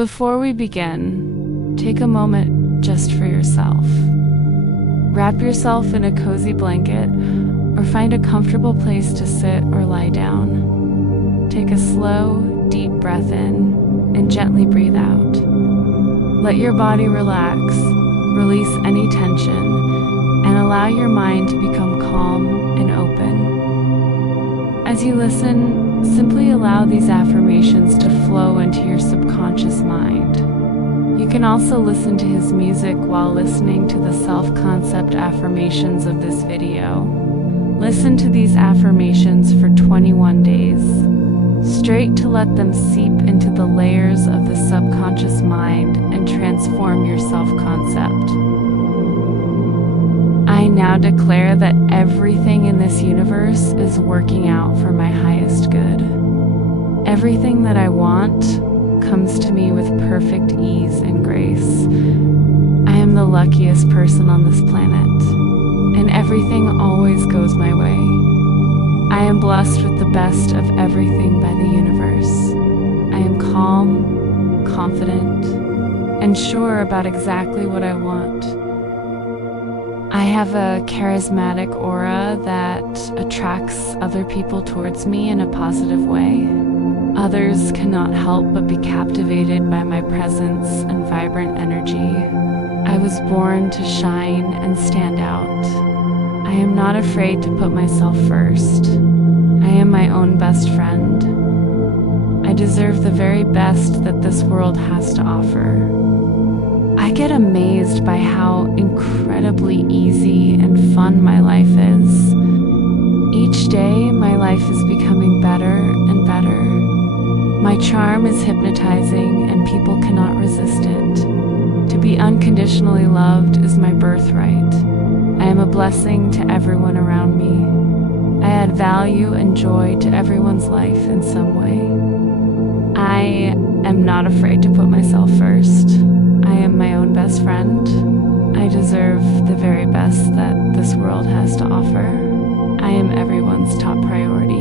Before we begin, take a moment just for yourself. Wrap yourself in a cozy blanket or find a comfortable place to sit or lie down. Take a slow, deep breath in and gently breathe out. Let your body relax, release any tension, and allow your mind to become calm and open. As you listen, simply allow these affirmations to flow into your subconscious mind. You can also listen to his music while listening to the self-concept affirmations of this video. Listen to these affirmations for 21 days, straight to let them seep into the layers of the subconscious mind and transform your self-concept. I now declare that everything in this universe is working out for my highest good. Everything that I want comes to me with perfect ease and grace. I am the luckiest person on this planet, and everything always goes my way. I am blessed with the best of everything by the universe. I am calm, confident, and sure about exactly what I want. I have a charismatic aura that attracts other people towards me in a positive way. Others cannot help but be captivated by my presence and vibrant energy. I was born to shine and stand out. I am not afraid to put myself first. I am my own best friend. I deserve the very best that this world has to offer. I get amazed by how incredibly easy and fun my life is. Each day, my life is becoming better and better. My charm is hypnotizing and people cannot resist it. To be unconditionally loved is my birthright. I am a blessing to everyone around me. I add value and joy to everyone's life in some way. I am not afraid to put myself first. I am my own best friend. I deserve the very best that this world has to offer. I am everyone's top priority,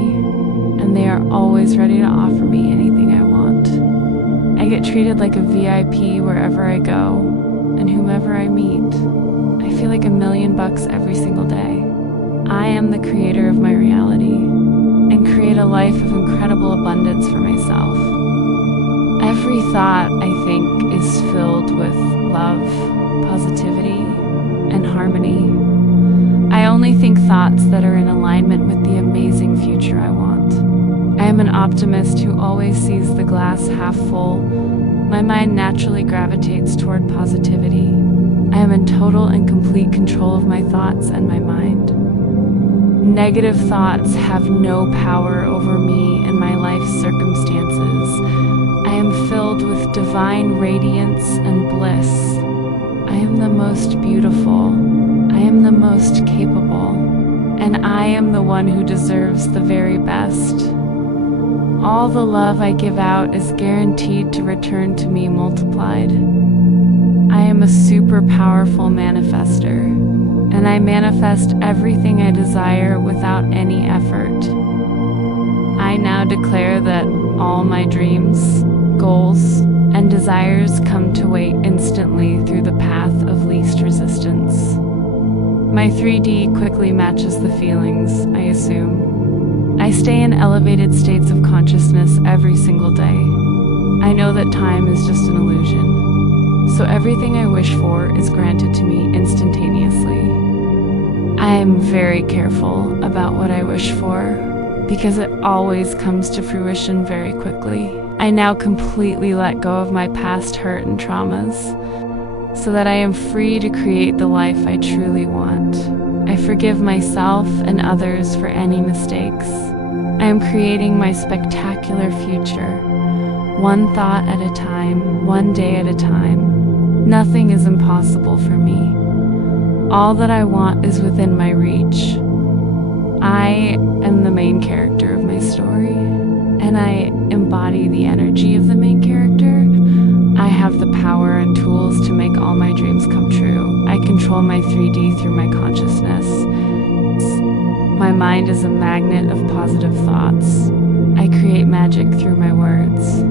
and they are always ready to offer me anything I want. I get treated like a VIP wherever I go, and whomever I meet. I feel like $1 million every single day. I am the creator of my reality, and create a life of incredible abundance for myself. Every thought I think is filled with love, positivity, and harmony. I only think thoughts that are in alignment with the amazing future I want. I am an optimist who always sees the glass half full. My mind naturally gravitates toward positivity. I am in total and complete control of my thoughts and my mind. Negative thoughts have no power over me and my life's circumstances. I am filled with divine radiance and bliss. I am the most beautiful. I am the most capable. And I am the one who deserves the very best. All the love I give out is guaranteed to return to me multiplied. I am a super powerful manifester, and I manifest everything I desire without any effort. I now declare that all my dreams, goals, and desires come to wait instantly through the path of least resistance. My 3D quickly matches the feelings, I assume. I stay in elevated states of consciousness every single day. I know that time is just an illusion, so everything I wish for is granted to me instantaneously. I am very careful about what I wish for, because it always comes to fruition very quickly. I now completely let go of my past hurt and traumas, so that I am free to create the life I truly want. I forgive myself and others for any mistakes. I am creating my spectacular future, one thought at a time, one day at a time. Nothing is impossible for me. All that I want is within my reach. I am the main character of my story, and I embody the energy of the main character. I have the power and tools to make all my dreams come true. I control my 3D through my consciousness. My mind is a magnet of positive thoughts. I create magic through my words.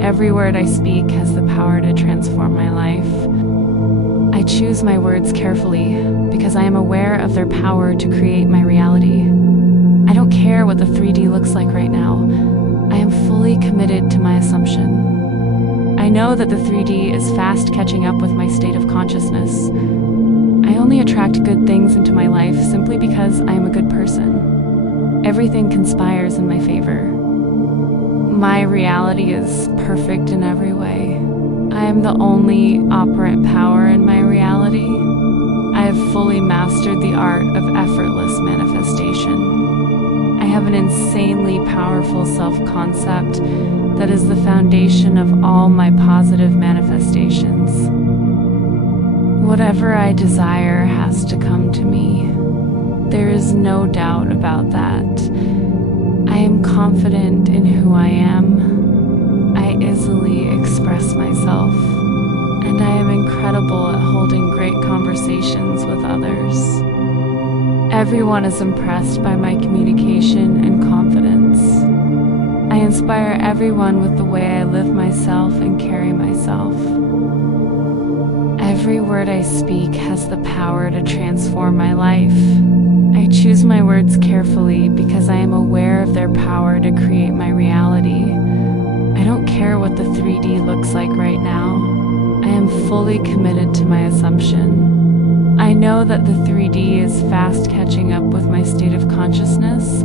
Every word I speak has the power to transform my life. I choose my words carefully because I am aware of their power to create my reality. I don't care what the 3D looks like right now. I am fully committed to my assumption. I know that the 3D is fast catching up with my state of consciousness. I only attract good things into my life simply because I am a good person. Everything conspires in my favor. My reality is perfect in every way. I am the only operant power in my reality. I have fully mastered the art of effortless manifestation. I have an insanely powerful self-concept that is the foundation of all my positive manifestations. Whatever I desire has to come to me. There is no doubt about that. I am confident in who I am. I easily express myself, and I am incredible at holding great conversations with others. Everyone is impressed by my communication and confidence. I inspire everyone with the way I live myself and carry myself. Every word I speak has the power to transform my life. I choose my words carefully because I am aware of their power to create my reality. I don't care what the 3D looks like right now. I am fully committed to my assumption. I know that the 3D is fast catching up with my state of consciousness.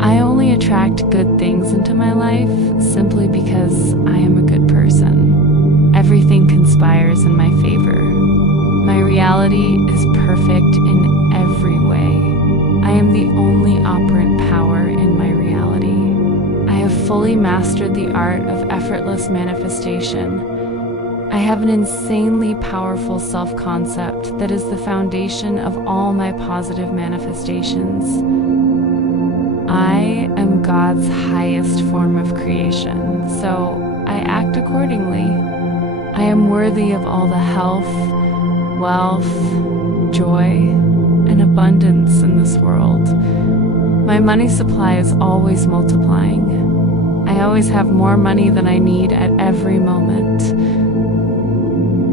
I only attract good things into my life simply because I am a good person. Everything conspires in my favor. My reality is perfect in every way. I am the only operant power in my reality. I have fully mastered the art of effortless manifestation. I have an insanely powerful self-concept that is the foundation of all my positive manifestations. I am God's highest form of creation, so I act accordingly. I am worthy of all the health, wealth, joy, and abundance in this world. My money supply is always multiplying. I always have more money than I need at every moment.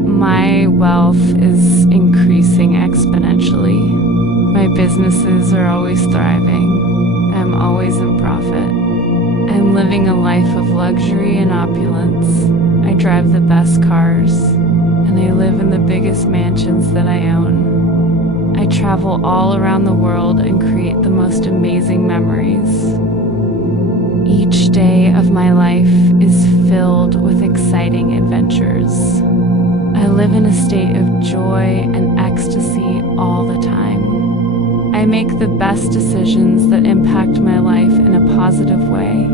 My wealth is increasing exponentially. My businesses are always thriving. I'm always in profit. I'm living a life of luxury and opulence. I drive the best cars, and I live in the biggest mansions that I own. I travel all around the world and create the most amazing memories. Each day of my life is filled with exciting adventures. I live in a state of joy and ecstasy all the time. I make the best decisions that impact my life in a positive way.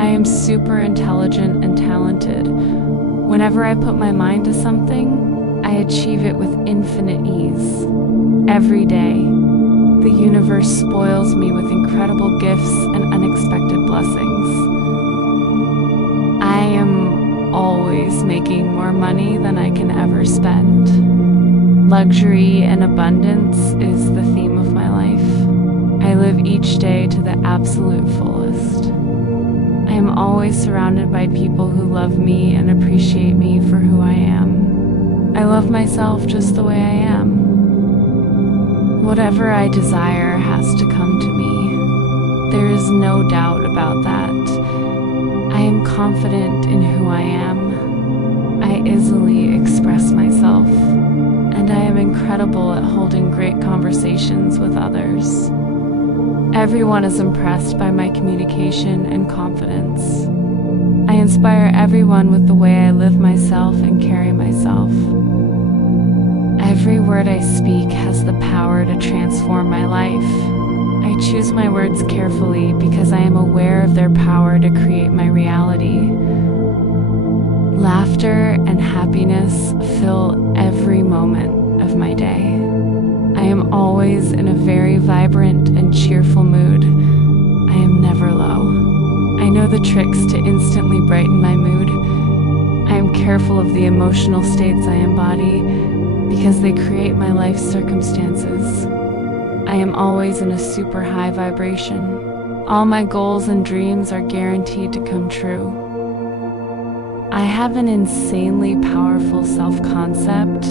I am super intelligent and talented. Whenever I put my mind to something, I achieve it with infinite ease. Every day, the universe spoils me with incredible gifts and unexpected blessings. I am always making more money than I can ever spend. Luxury and abundance is the theme of my life. I live each day to the absolute fullest. I am always surrounded by people who love me and appreciate me for who I am. I love myself just the way I am. Whatever I desire has to come to me. There is no doubt about that. I am confident in who I am. I easily express myself, and I am incredible at holding great conversations with others. Everyone is impressed by my communication and confidence. I inspire everyone with the way I live myself and carry myself. Every word I speak has the power to transform my life. I choose my words carefully because I am aware of their power to create my reality. Laughter and happiness fill every moment of my day. I am always in a very vibrant and cheerful mood. I am never low. I know the tricks to instantly brighten my mood. I am careful of the emotional states I embody because they create my life circumstances. I am always in a super high vibration. All my goals and dreams are guaranteed to come true. I have an insanely powerful self-concept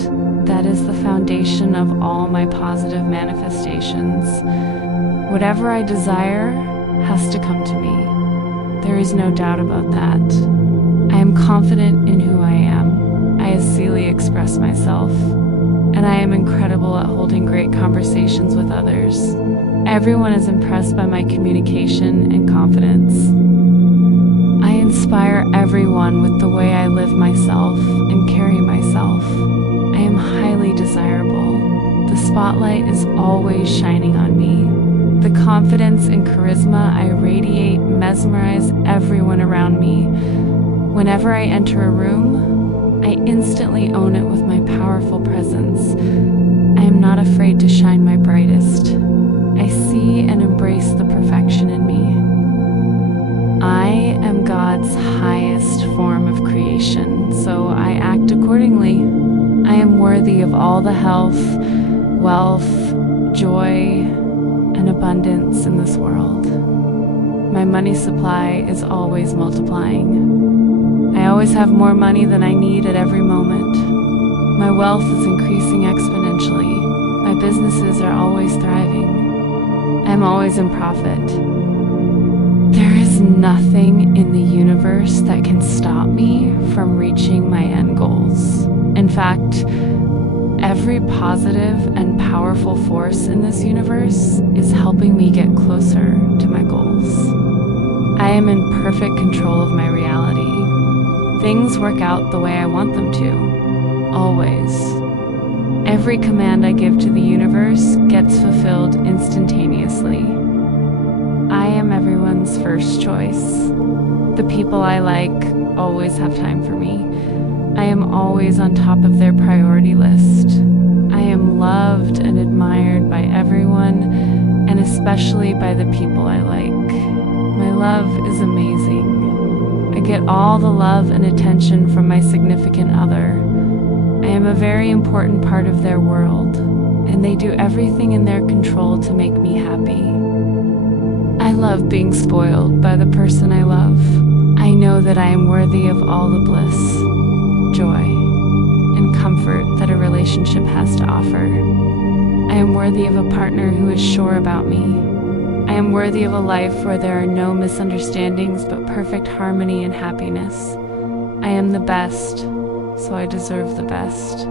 that is the foundation of all my positive manifestations. Whatever I desire has to come to me. There is no doubt about that. I am confident in who I am. I easily express myself, and I am incredible at holding great conversations with others. Everyone is impressed by my communication and confidence. I inspire everyone with the way I live myself and carry myself. I am highly desirable. The spotlight is always shining on me. The confidence and charisma I radiate mesmerize everyone around me. Whenever I enter a room, I instantly own it with my powerful presence. I am not afraid to shine my brightest. I see and embrace the perfection in me. I am God's highest form of creation, so I act accordingly. I am worthy of all the health, wealth, joy, and abundance in this world. My money supply is always multiplying. I always have more money than I need at every moment. My wealth is increasing exponentially. My businesses are always thriving. I am always in profit. There is nothing in the universe that can stop me from reaching my end goals. In fact, every positive and powerful force in this universe is helping me get closer to my goals. I am in perfect control of my reality. Things work out the way I want them to, always. Every command I give to the universe gets fulfilled instantaneously. I am everyone's first choice. The people I like always have time for me. I am always on top of their priority list. I am loved and admired by everyone, and especially by the people I like. My love is amazing. I get all the love and attention from my significant other. I am a very important part of their world, and they do everything in their control to make me happy. I love being spoiled by the person I love. I know that I am worthy of all the bliss, joy, and comfort that a relationship has to offer. I am worthy of a partner who is sure about me. I am worthy of a life where there are no misunderstandings but perfect harmony and happiness. I am the best, so I deserve the best.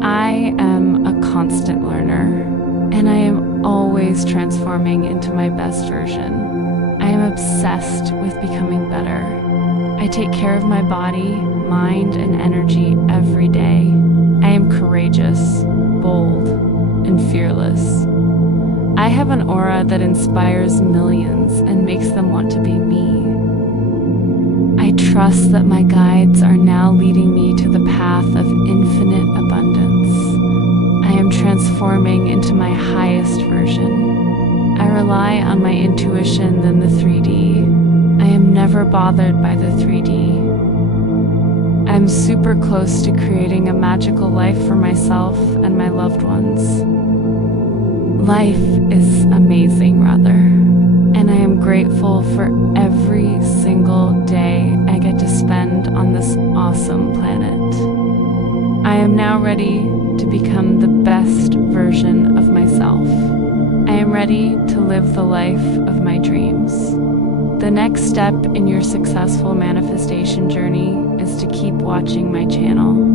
I am a constant learner, and I am always transforming into my best version. I am obsessed with becoming better. I take care of my body, mind, and energy every day. I am courageous, bold, and fearless. I have an aura that inspires millions and makes them want to be me. I trust that my guides are now leading me to the path of infinite abundance. I am transforming into my highest version. I rely on my intuition than the 3D. I am never bothered by the 3D. I'm super close to creating a magical life for myself and my loved ones. Life is amazing, rather, and I am grateful for every single day I get to spend on this awesome planet. I am now ready to become the best version of myself. I am ready to live the life of my dreams. The next step in your successful manifestation journey is to keep watching my channel.